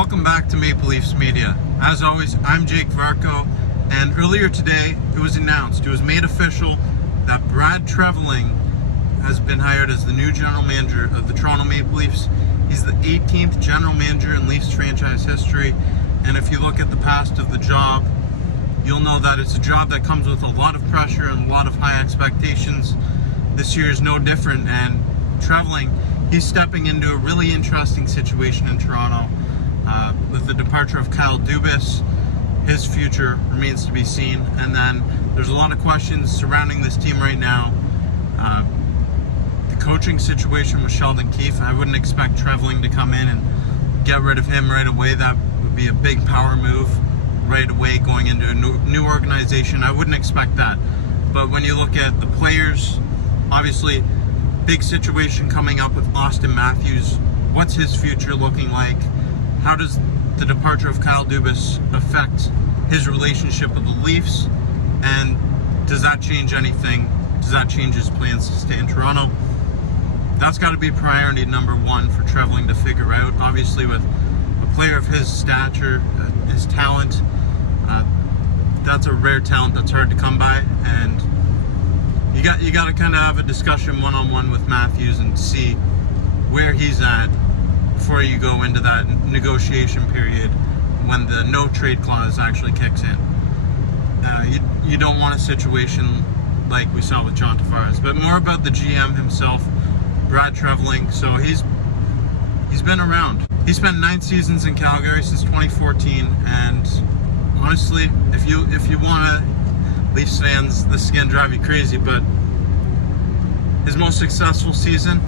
Welcome back to Maple Leafs Media. As always, I'm Jake Varco, and earlier today it was announced, it was made official that Brad Treliving has been hired as the new general manager of the Toronto Maple Leafs. He's the 18th general manager in Leafs franchise history, and if you look at the past of the job, you'll know that it's a job that comes with a lot of pressure and a lot of high expectations. This year is no different, and Treliving, he's stepping into a really interesting situation in Toronto. With the departure of Kyle Dubas, his future remains to be seen. And then there's a lot of questions surrounding this team right now. The coaching situation with Sheldon Keefe, I wouldn't expect Treliving to come in and get rid of him right away. That would be a big power move right away going into a new organization. I wouldn't expect that. But when you look at the players, obviously, big situation coming up with Austin Matthews. What's his future looking like? How does the departure of Kyle Dubas affect his relationship with the Leafs? And does that change anything? Does that change his plans to stay in Toronto? That's got to be priority number one for Treliving to figure out. Obviously, with a player of his stature, his talent, that's a rare talent that's hard to come by. And you got to kind of have a discussion one-on-one with Matthews and see where he's at before you go into that negotiation period when the no trade clause actually kicks in. You don't want a situation like we saw with John Tavares. But more about the GM himself, Brad Treliving. So he's been around. He spent 9 seasons in Calgary since 2014, and honestly, if you want to, Leafs fans, this is gonna drive you crazy, but his most successful season,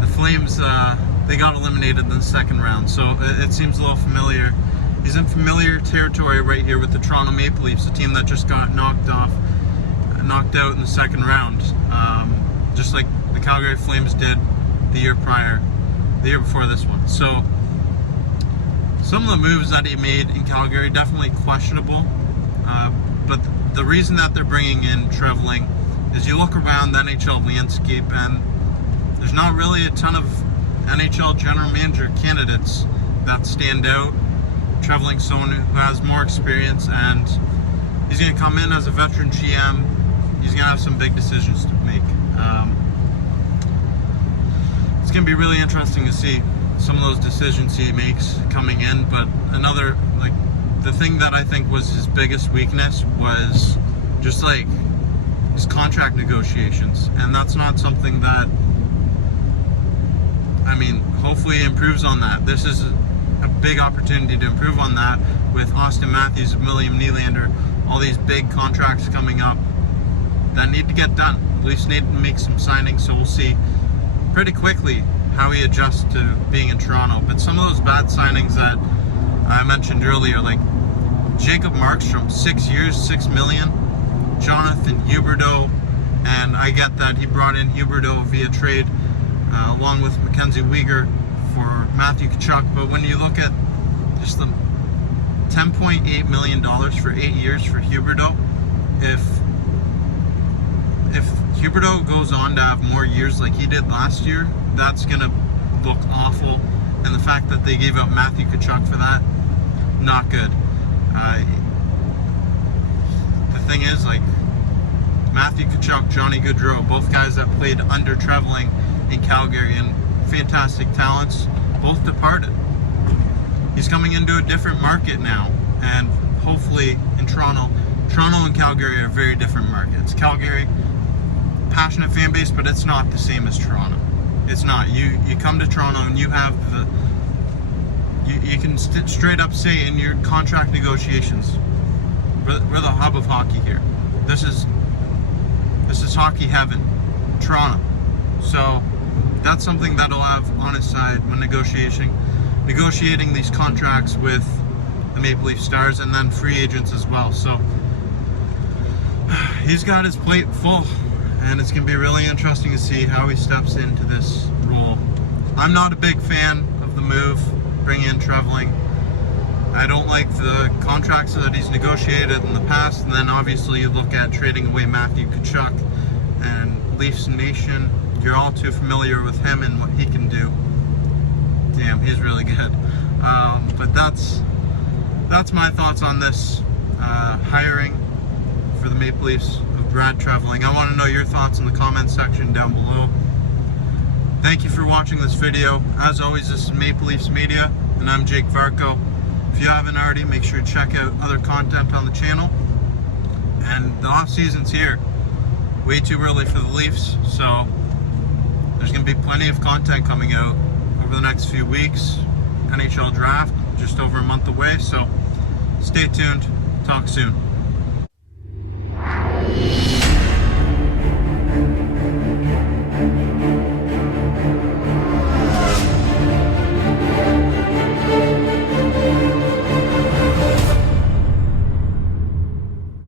the Flames, they got eliminated in the second round, so it seems a little familiar. He's in familiar territory right here with the Toronto Maple Leafs, a team that just got knocked out in the second round, just like the Calgary Flames did the year before this one. So some of the moves that he made in Calgary, definitely questionable, but the reason that they're bringing in Treliving is you look around the NHL landscape and there's not really a ton of NHL general manager candidates that stand out. Treliving's someone who has more experience, and he's going to come in as a veteran GM. He's going to have some big decisions to make. It's going to be really interesting to see some of those decisions he makes coming in. But the thing that I think was his biggest weakness was just like his contract negotiations, and that's not something that, hopefully he improves on that. This is a big opportunity to improve on that with Austin Matthews and William Nylander, all these big contracts coming up that need to get done. Leafs need to make some signings, so we'll see pretty quickly how he adjusts to being in Toronto. But some of those bad signings that I mentioned earlier, like Jacob Markstrom, 6 years, $6 million, Jonathan Huberdeau, and I get that he brought in Huberdeau via trade along with Mackenzie Weegar for Matthew Tkachuk. But when you look at just the $10.8 million for 8 years for Huberdeau, if Huberdeau goes on to have more years like he did last year, that's going to look awful. And the fact that they gave out Matthew Tkachuk for that, not good. The thing is, Matthew Tkachuk, Johnny Gaudreau, both guys that played under Treliving in Calgary and fantastic talents, both departed. He's coming into a different market now, and hopefully in Toronto and Calgary are very different markets. Calgary, passionate fan base, but it's not the same as Toronto. It's not. You come to Toronto and you have you can straight up say in your contract negotiations, we're the hub of hockey here. This is hockey heaven, Toronto. So that's something that'll have on his side when negotiating these contracts with the Maple Leaf Stars and then free agents as well. So he's got his plate full, and it's going to be really interesting to see how he steps into this role. I'm not a big fan of the move, bringing in Treliving. I don't like the contracts that he's negotiated in the past, and then obviously you look at trading away Matthew Tkachuk, and Leafs Nation, you're all too familiar with him and what he can do. Damn, he's really good. But that's my thoughts on this hiring for the Maple Leafs of Brad Treliving. I want to know your thoughts in the comment section down below. Thank you for watching this video. As always, this is Maple Leafs Media, and I'm Jake Varco. If you haven't already, make sure to check out other content on the channel. And the off season's here. Way too early for the Leafs, so there's going to be plenty of content coming out over the next few weeks. NHL draft just over a month away, so stay tuned. Talk soon.